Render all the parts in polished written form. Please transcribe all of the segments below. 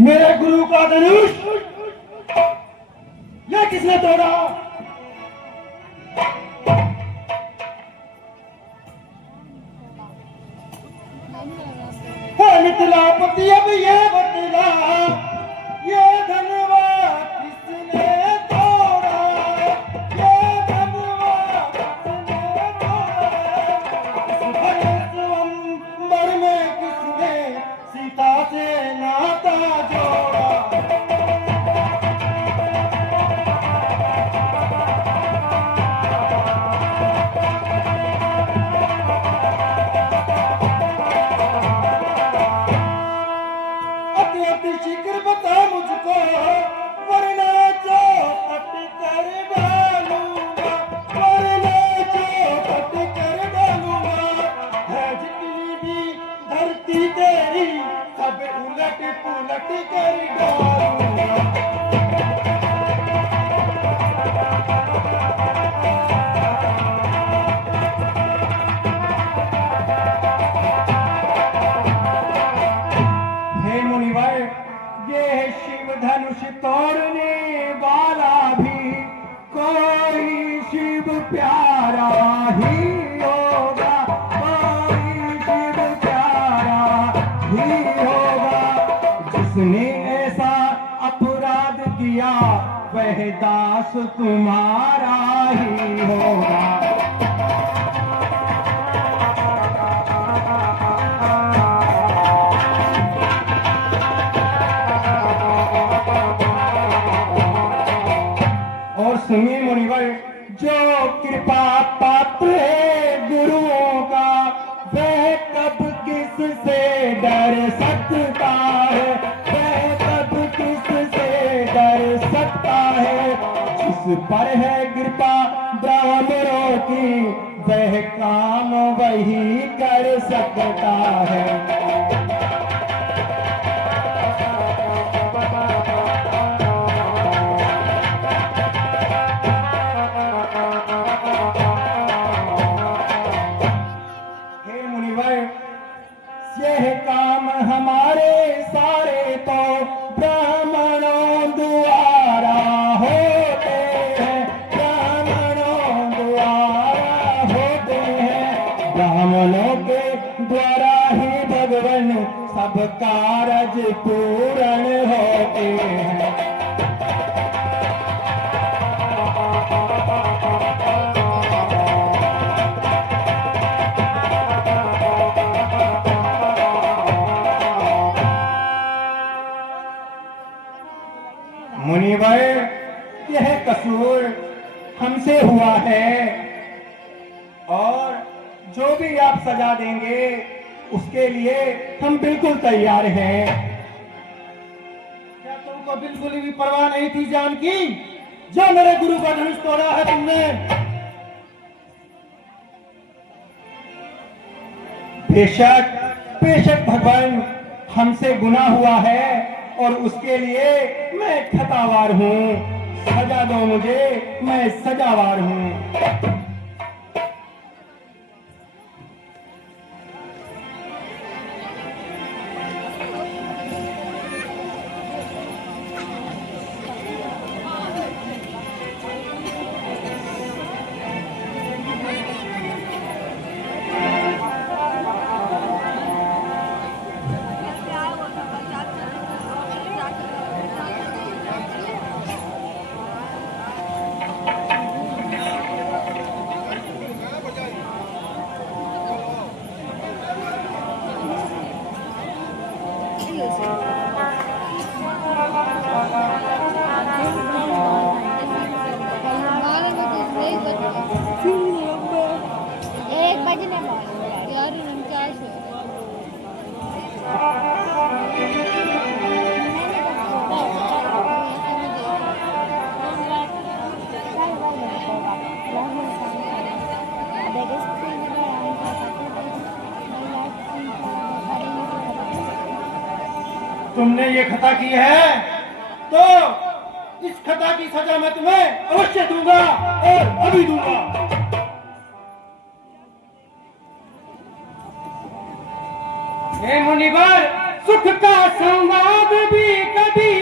मेरे गुरु का धनुष ये किसने तोड़ा? नितला पति अब ये बतला, ये धनवा किसने तोड़ा? ये धनवा किसने तोड़ा? इस स्वयंवर में किसने सीता से नाता जोड़ा? शीघ्र बता मुझको, वरना चौपट कर डालूंगा, वरना चौपट कर डालूंगा। है जितनी भी धरती तेरी सब उलट पुलट कर डालूंगा। हे मुनिवर, ये शिव धनुष तोड़ने वाला भी कोई शिव प्यारा ही होगा, कोई शिव प्यारा ही होगा। जिसने ऐसा अपराध किया वह दास तुम्हारा ही होगा। सुनिए मुनिवर, जो कृपा पात्र है गुरुओं का वह कब किस से डर सकता है, वह कब किस से डर सकता है। जिस पर है कृपा ब्राह्मणों की वह काम वही कर सकता है। यह काम हमारे सारे तो ब्राह्मणों द्वारा होते हैं, ब्राह्मणों द्वारा होते हैं। ब्राह्मणों के द्वारा ही भगवान सब कारज पूर्ण होते हैं। मुनिवर, यह कसूर हमसे हुआ है और जो भी आप सजा देंगे उसके लिए हम बिल्कुल तैयार हैं। क्या तुमको बिल्कुल भी परवाह नहीं थी जान की? जो मेरे गुरु का धनुष तोड़ा है तुमने। बेशक बेशक भगवान, हमसे गुनाह हुआ है और उसके लिए मैं खतावार हूँ। सजा दो मुझे, मैं सजावार हूँ। तुमने ये खता की है तो इस खता की सजा मैं तुम्हें अवश्य दूंगा और अभी दूंगा। हे मुनिवर, सुख का संवाद भी कभी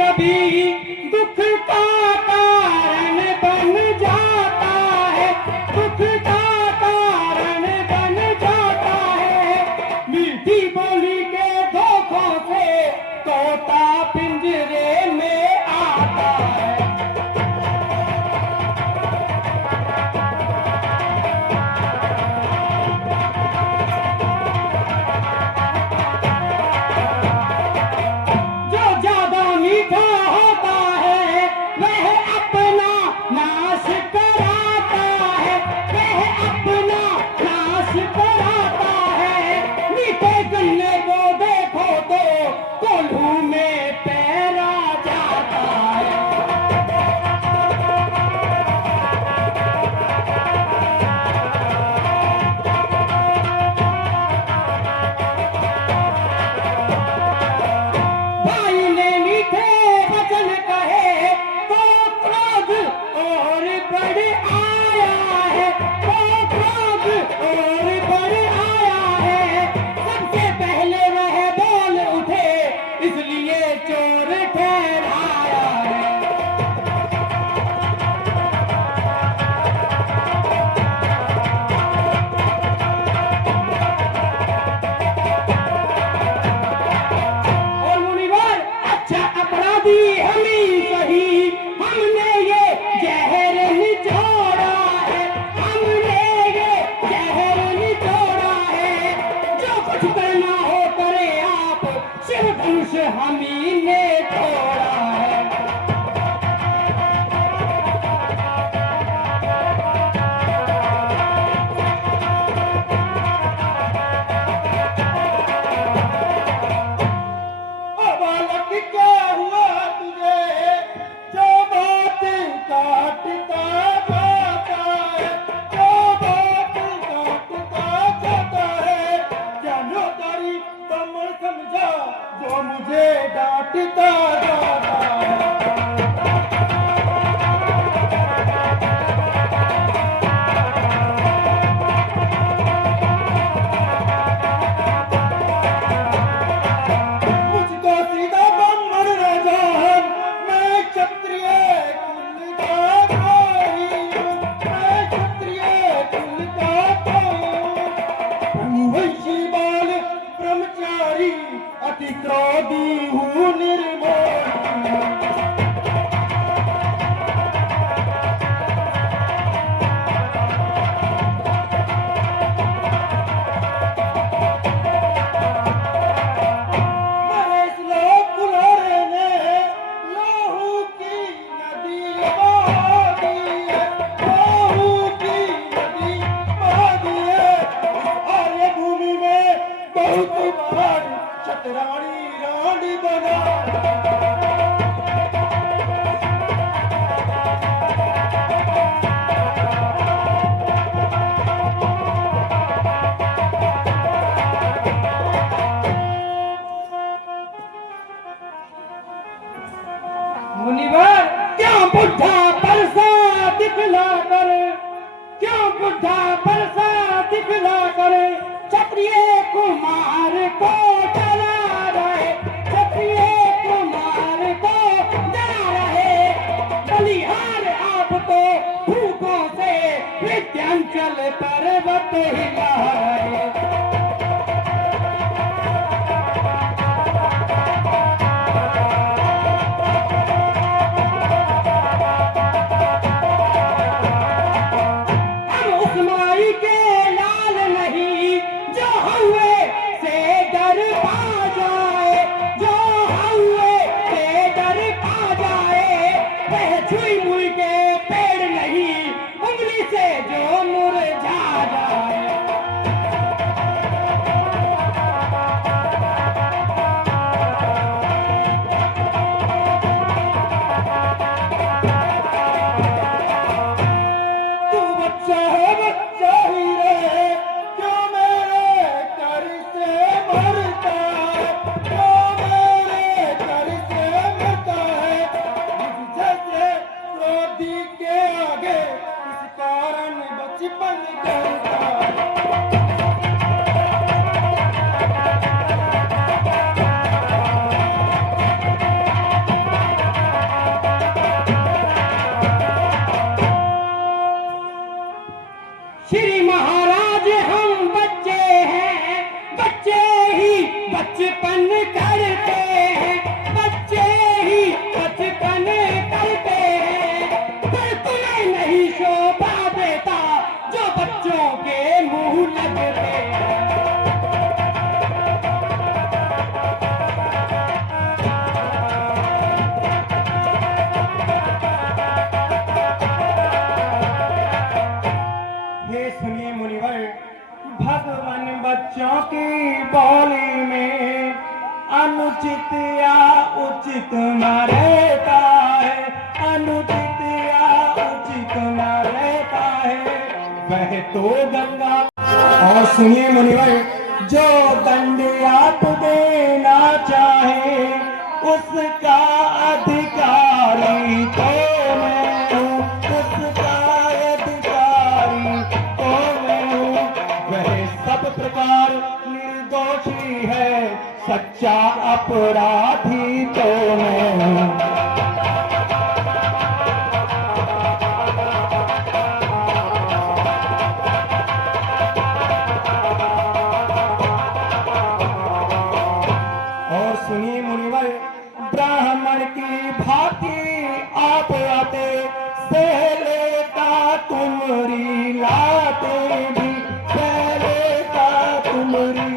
कभी दुख का कारण बन जाता है, दुख का कारण बन जाता है। मीठी बोली के धोखों से तोता पिंजरे में आता है। मुनिवर, क्या बुढ़ा परसा दिखला कर, क्यों बुढ़ा परसा दिखला कर क्षत्रिय कुमार को डरा रहे, क्षत्रिय कुमार को डरा रहे। बलिहार आप तो भूखों से विंध्याचल पर्वत हिला रहे। बचपन करते हैं, बच्चे ही बचपन करते हैं, पर तुम्हें नहीं शोभा देता जो बच्चों के मुंह लगते हैं। हे सुनिए मुनिवर, भगवान बच्चों की बोली में अनुचित या उचित न रहता है, अनुचित या उचित न रहता है, वह तो गंगा। और सुनिए मुनिवर, जो दंड आप देना चाहे उसका अधिकारी तो मैं हूँ, उसका अधिकारी तो मैं हूँ, वह सब प्रकार निर्दोषी है, सच्चा अपराधी तो मैं हूँ। और सुनिए मुनिवर, ब्राह्मण की भांति आप आते पहले का तुमरी लाते भी, पहले का तुमरी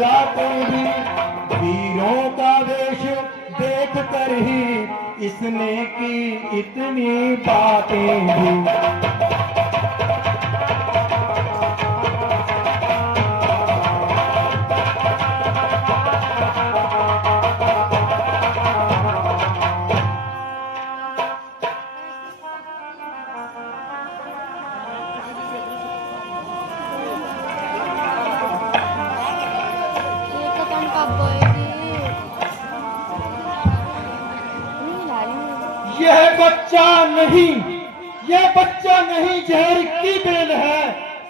लाते भी, वीरों का वेश देख कर ही इसने की इतनी बातें भी। यह बच्चा नहीं, यह बच्चा नहीं, जहर की बेल है,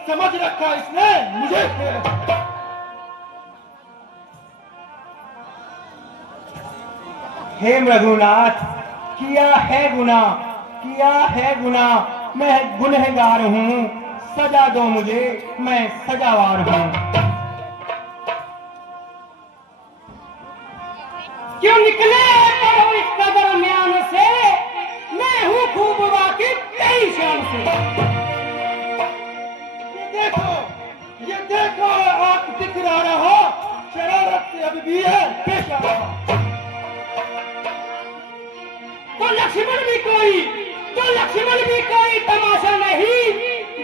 समझ रखा इसने मुझे। हे रघुनाथ, किया है गुनाह, किया है गुनाह, मैं गुनहगार हूँ, सजा दो मुझे, मैं सजावार हूँ। क्यों निकले पड़ो इस दरमियान से, मैं हूँ खूब वाकिफ तेरी शान से। ये देखो आप दिखला रहा, शरारत से अब भी है पेश आ रहा। तो लक्ष्मण भी कोई तमाशा नहीं,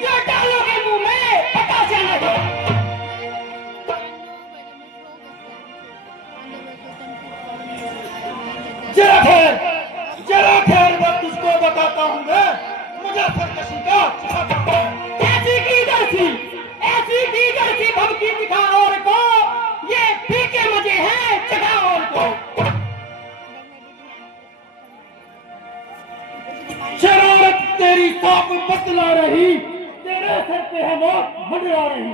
जो डालोगे मुंह में पताशा नहीं। जरा खैर मैं तुझको बताता हूँ मैं, मुझे सरकशी का ऐसी की दर्शी धमकी दिखा और को, ये फीके मजे हैं चढ़ा और को। शरारत तेरी साफ बतला रही, तेरे सर पे है मौत मंडरा रही।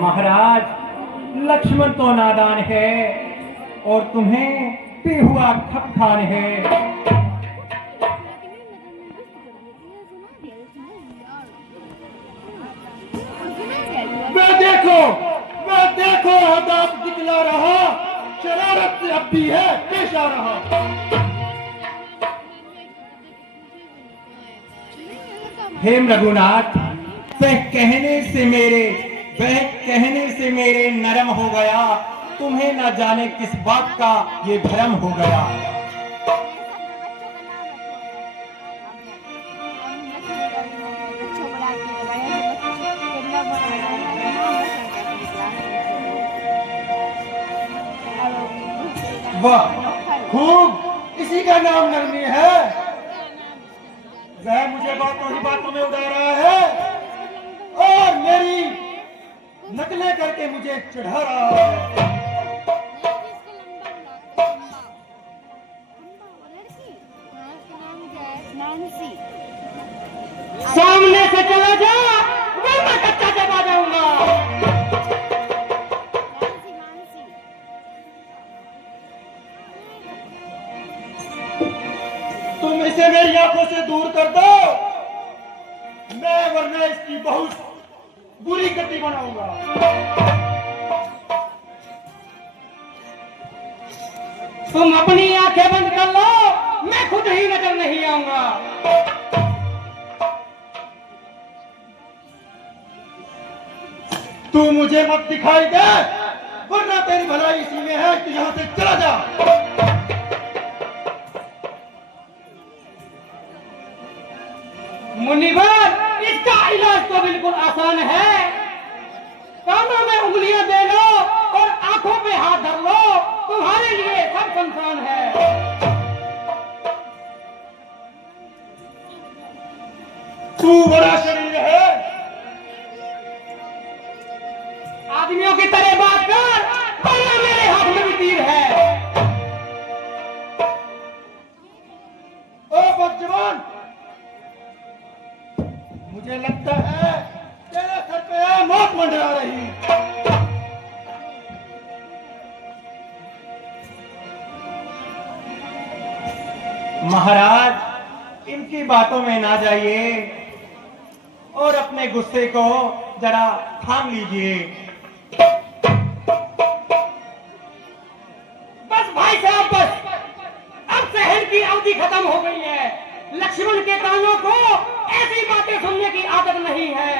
महाराज, लक्ष्मण तो नादान है और तुम्हें बेहुआ खपखान है। मैं देखो आदाब दिखला रहा, शरारत से अब भी है पेश आ रहा। हेम रघुनाथ, वह कहने से मेरे नरम हो गया, तुम्हें न जाने किस बात का ये भ्रम हो गया। वाह, खूब, इसी का नाम नरमी है। वह मुझे बातों में उड़ा रहा है और मेरी नकलें करके मुझे चढ़ा रहा है। सामने से चला जा, वरना कच्चा चबा जाऊंगा। तुम इसे मेरी आंखों से दूर कर दो, मैं वरना इसकी बहुत बुरी गति बनाऊंगा। तुम अपनी आंखें बंद कर लो, मैं खुद ही नजर नहीं आऊंगा। तू मुझे मत दिखाई दे, वरना तेरी भलाई इसी में है कि यहां से चला जा। मुनिवर, इसका इलाज तो बिल्कुल आसान है। कानों में उंगलियां दे लो और आंखों पे हाथ धर लो, तुम्हारे लिए सब संसान है। तू बड़ा शरीर है, आदमियों की तरह बात कर, वरना मेरे हाथ में भी तीर है। ओ बदजवान, मुझे लगता है तेरे सर पे मौत मंडरा रही। महाराज, इनकी बातों में ना जाइए और अपने गुस्से को जरा थाम लीजिए। बस भाई साहब, बस। अब सहन की अवधि खत्म हो गई है। लक्ष्मण के कानों को ऐसी बातें सुनने की आदत नहीं है।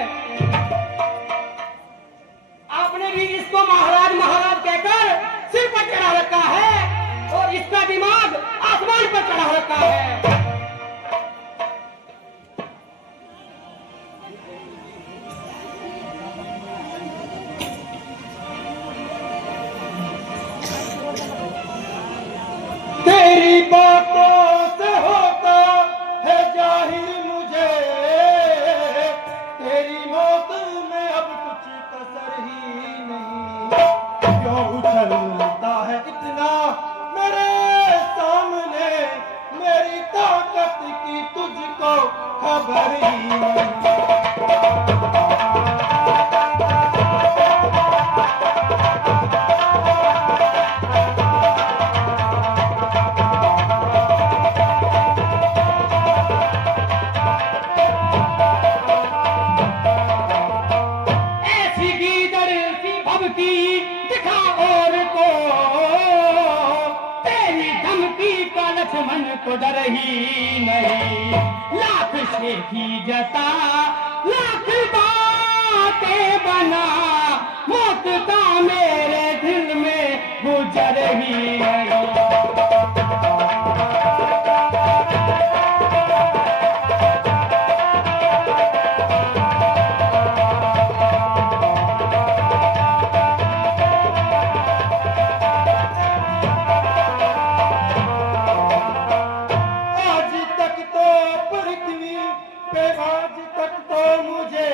आपने भी इसको महाराज महाराज कहकर सिर पर चढ़ा रखा है और इसका दिमाग आसमान पर चढ़ा रखा है। तेरी बातों से होता है जाहिर मुझे, तेरी मौत में अब कुछ कसर ही नहीं। क्यों उछलता है इतना मेरे सामने, मेरी ताकत की तुझको खबर ही नहीं। ऐसी गीदड़ सी भभकी दिखा और को, तेरी धमकी का लक्ष्मण को डर ही नहीं। लाख शेखी जता लाख बातें बना, मौत का मेरे दिल में गुजर ही नहीं। आज तक तो पृथ्वी पे, आज तक तो मुझे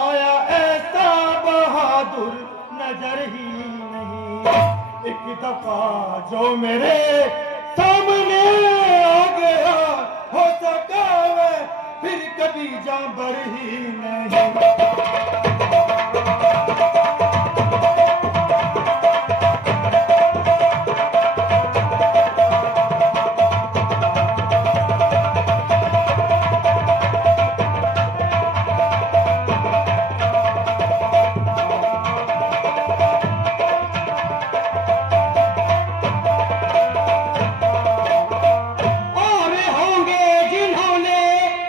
आया ऐसा बहादुर नजर ही नहीं। एक दफा जो मेरे सामने आ गया, हो सका मैं फिर कभी जाबर ही नहीं। और होंगे जिन्होंने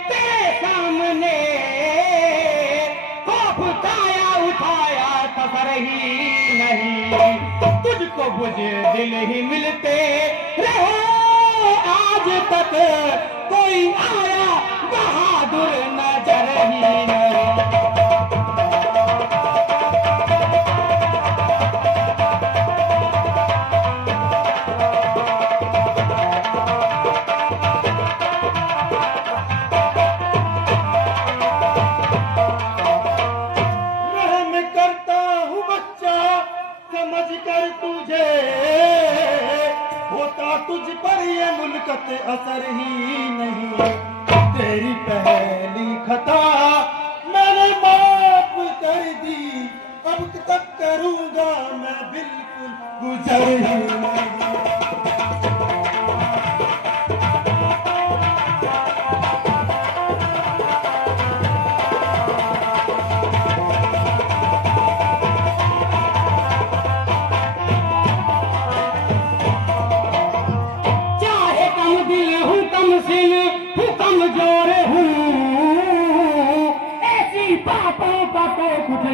तेरे सामने खौफ उठाया उठाया सफर ही नहीं। तुझको बुज़दिल ही मिलते रहो, आज तक कोई आया बहादुर नजर ही नहीं। रहम करता हूँ बच्चा समझ कर तुझे, होता तुझ पर ये मुल्कत असर ही नहीं। तेरी पहली खता मैंने माफ कर दी, अब तक करूँगा मैं बिल्कुल गुजर ही नहीं।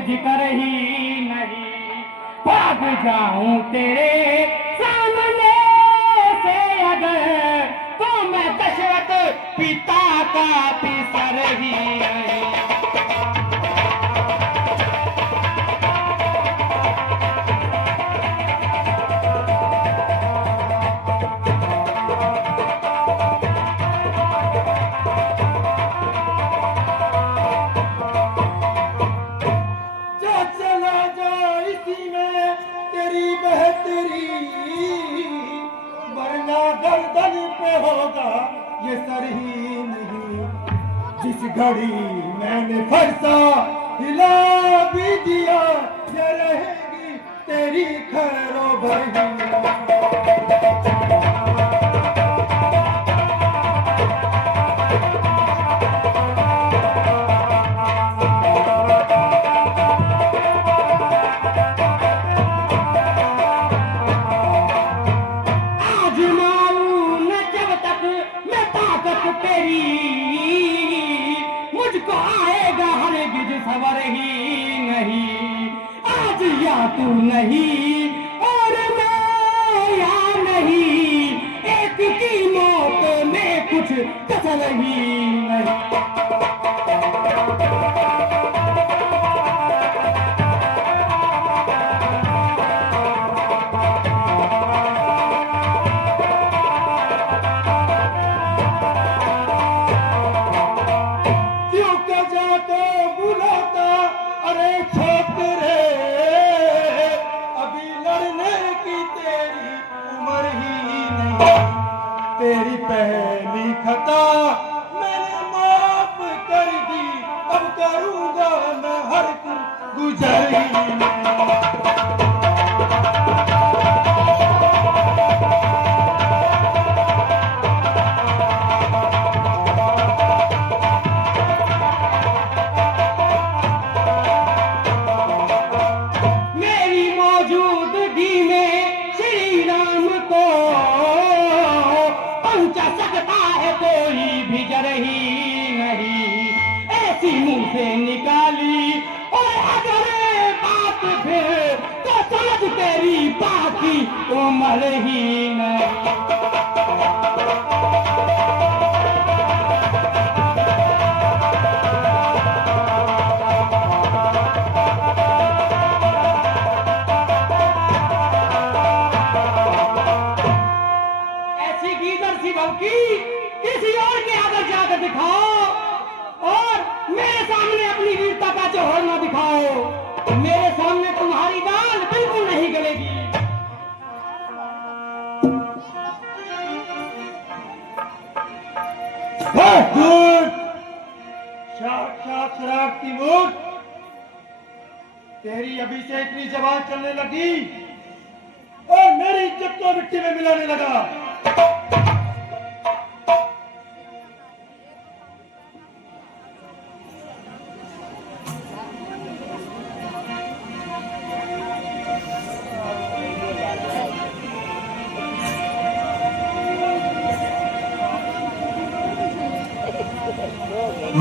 जिक्र ही नहीं। भाग जाऊं तेरे सामने से अगर तो मैं दशरथ पिता का पिसर ही नहीं। जा चला जा इसी में तेरी बेहतरी, वरना गर्दन पे होगा ये सर ही नहीं। जिस घड़ी मैंने फरसा हिला भी दिया, ये रहेगी तेरी खैरो बरही। आजमाऊं न जब तक मैं ताकत तेरी, मुझको आएगा हरगिज सबर ही नहीं। आज या तू नहीं और मैं या नहीं, एक की मौत में कुछ कसर ही नहीं। क्यों के जाके बुलाता अरे छोकरे, अभी लड़ने की तेरी उम्र ही नहीं। तेरी पहली खता मैंने माफ कर दी, अब करूंगा मैं हर गुजर ही नहीं। मेरी मौजूदगी में श्री राम को पहुंचा सकता है कोई भी जर ही नहीं। ऐसी मुंह से निकाली और अगर बात फिर तो समझ तेरी बाकी उम्र ही नहीं। ऐसी गीदर सी भवकी किसी और के आगे जाकर दिखाओ, और मेरे सामने अपनी वीरता का जोहर न दिखाओ। मेरे सामने तुम्हारी दाल बिल्कुल नहीं गलेगी। गुड साक्षात शरारती मूर्ख, तेरी अभी से इतनी जबान चलने लगी और मेरी इज्जत को मिट्टी में मिलाने लगा।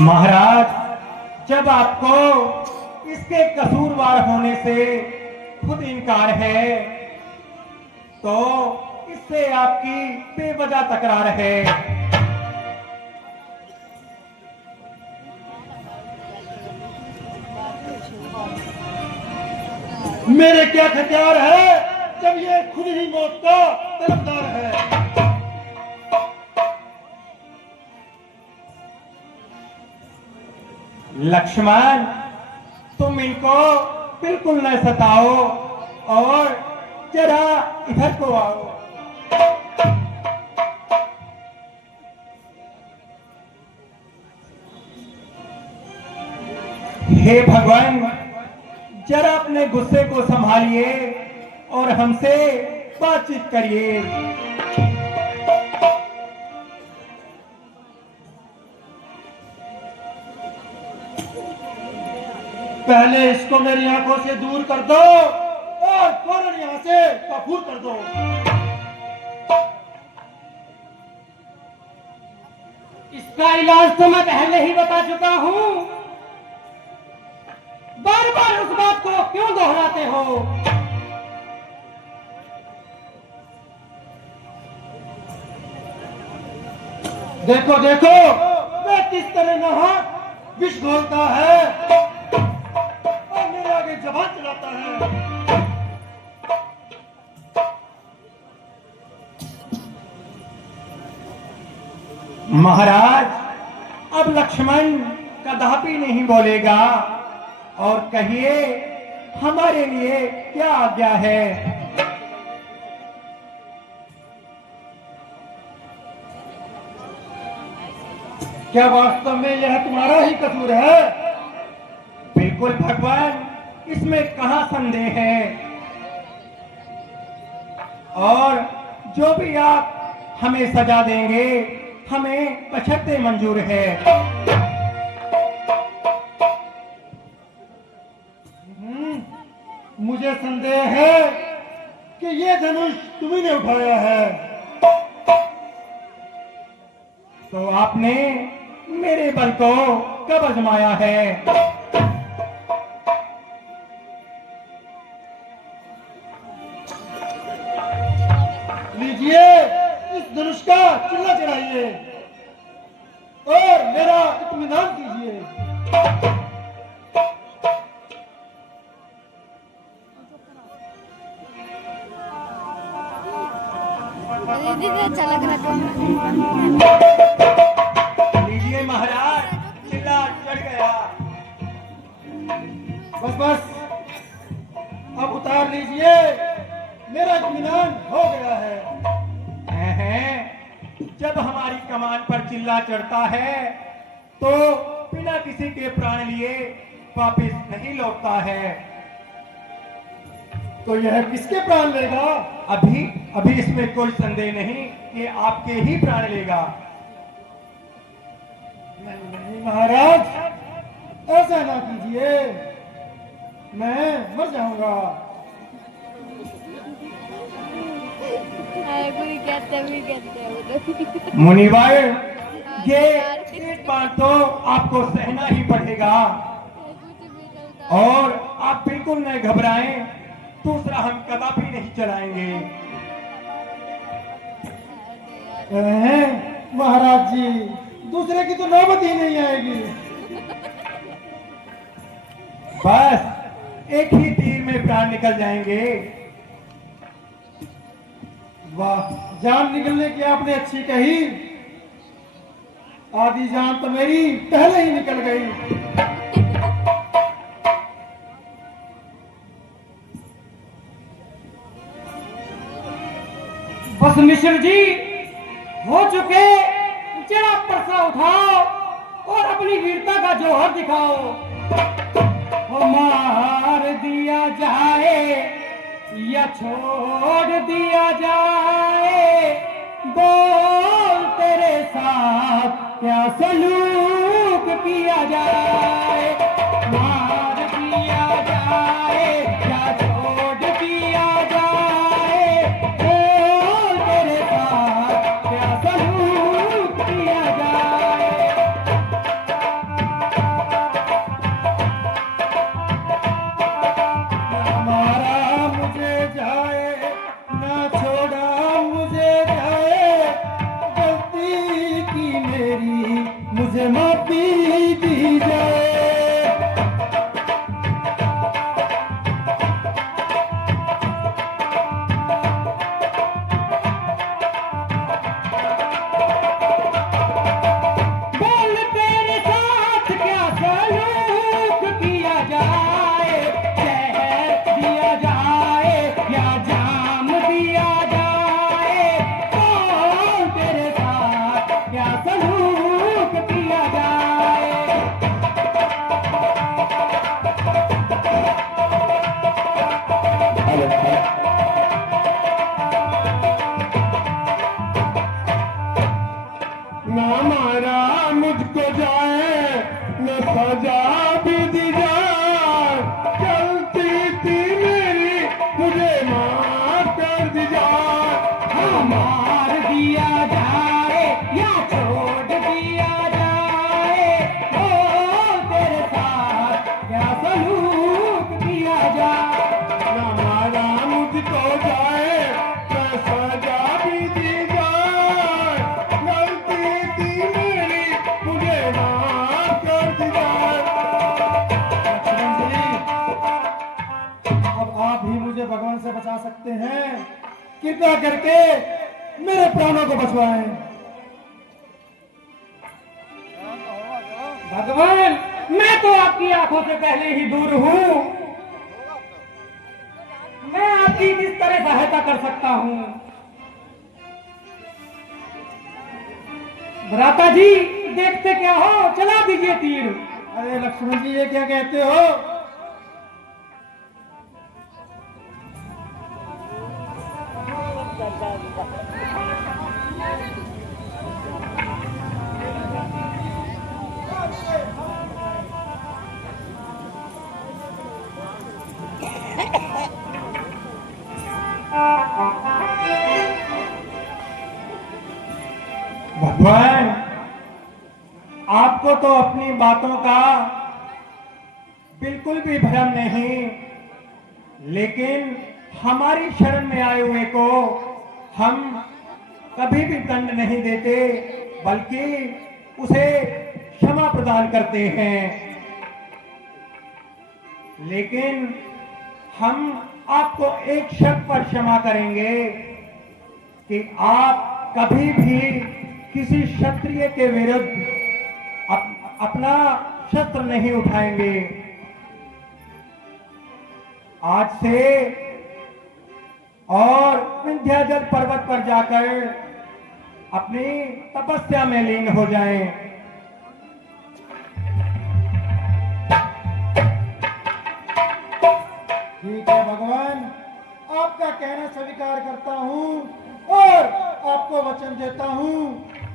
महाराज, जब आपको इसके कसूरवार होने से खुद इनकार है, तो इससे आपकी बेवजह तकरार है। मेरे क्या हथियार है जब ये खुद ही मौत का तलबदार है। लक्ष्मण, तुम इनको बिल्कुल न सताओ और जरा इधर को आओ। हे भगवान, जरा अपने गुस्से को संभालिए और हमसे बातचीत करिए। पहले इसको मेरी आंखों से दूर कर दो और फौरन यहां से कपूर कर दो। इसका इलाज तो मैं पहले ही बता चुका हूं। बार बार उस बात को क्यों दोहराते हो? देखो देखो वह किस तरह नहा विष घोलता है और मेरे आगे जबान चलाता है। महाराज, अब लक्ष्मण कदापि नहीं बोलेगा। और कहिए, हमारे लिए क्या आज्ञा है? क्या वास्तव में यह तुम्हारा ही कसूर है? बिल्कुल भगवान, इसमें कहाँ संदेह है। और जो भी आप हमें सजा देंगे, हमें बशर्ते मंजूर है। मुझे संदेह है कि ये धनुष तुम्ही ने उठाया है। तो आपने मेरे बल को कब आजमाया है? लीजिए इस धनुष का चिल्ला चढ़ाइए और मेरा इत्मीनान कीजिए। दीदी तो अच्छा लग रहा लीजिए महाराज, चिल्ला चढ़ गया। बस बस अब उतार लीजिए, मेरा इत्मीनान हो गया है। हैं, जब हमारी कमान पर चिल्ला चढ़ता है तो बिना किसी के प्राण लिए वापिस नहीं लौटता है। तो यह किसके प्राण लेगा? अभी इसमें कोई संदेह नहीं कि आपके ही प्राण लेगा। नहीं नहीं महाराज, ऐसा ना कीजिए, मैं मर जाऊंगा। कोई कहते हैं वो तो। मुनिवर, ये एक बार तो आपको सहना ही पड़ेगा। और आप बिल्कुल न घबराएं, दूसरा हम कदापि नहीं चलाएंगे। महाराज जी, दूसरे की तो नौबत ही नहीं आएगी। बस एक ही तीर में प्राण निकल जाएंगे। वाह, जान निकलने की आपने अच्छी कही। आधी जान तो मेरी पहले ही निकल गई। बस मिश्र जी, हो चुके, जरा परसा उठाओ और अपनी वीरता का जौहर दिखाओ। वो मार दिया जाए या छोड़ दिया जाए, बोल तेरे साथ क्या सलूक किया जाए। मार दिया जाए या छोड़ दिया जाए, बोल तेरे साथ क्या सलूक किया जाए। मारा मुझे जाए, ना छोड़ा मुझे जाए, गलती की मेरी मुझे माफी दी जाए। बोल तेरे साथ क्या सलूक किया जाए, जहर दिया जाए या जाम दिया जाए, बोल तेरे साथ क्या सलूक किया जाए। ना मारा मुझको जाए, न सजा भी दी जाए, गलती थी मेरी मुझे माफ कर दी जाए। हाँ, मार दिया जाए या छोड़ दिया जाए, बोल तेरे साथ क्या सलूक बचा सकते हैं, कृपया करके मेरे प्राणों को बचवाएं। भगवान, मैं तो आपकी आंखों से पहले ही दूर हूं। मैं आपकी किस तरह सहायता कर सकता हूं? भ्राता जी, देखते क्या हो, चला दीजिए तीर। अरे लक्ष्मण जी, ये क्या कहते हो? भगवान, आपको तो अपनी बातों का बिल्कुल भी भ्रम नहीं, लेकिन हमारी शरण में आए हुए को हम कभी भी दंड नहीं देते, बल्कि उसे क्षमा प्रदान करते हैं। लेकिन हम आपको एक शर्त पर क्षमा करेंगे कि आप कभी भी किसी क्षत्रिय के विरुद्ध अपना शस्त्र नहीं उठाएंगे। आज से और विंध्याचल पर्वत पर जाकर अपनी तपस्या में लीन हो जाएं। ठीक है भगवान, आपका कहना स्वीकार करता हूं और आपको वचन देता हूं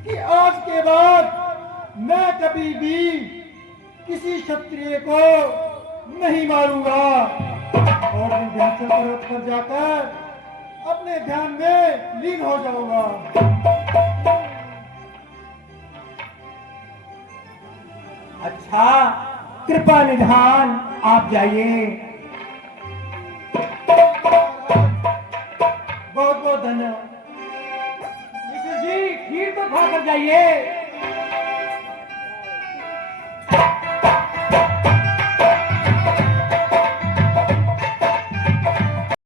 कि आज के बाद मैं कभी भी किसी क्षत्रिय को नहीं मारूंगा और विंध्याचल पर्वत पर जाकर अपने ध्यान में लीन हो जाऊंगा। अच्छा, कृपा निधान, आप जाइए। बहुत बहुत धन्यवाद। जी, खीर तो खाकर जाइए।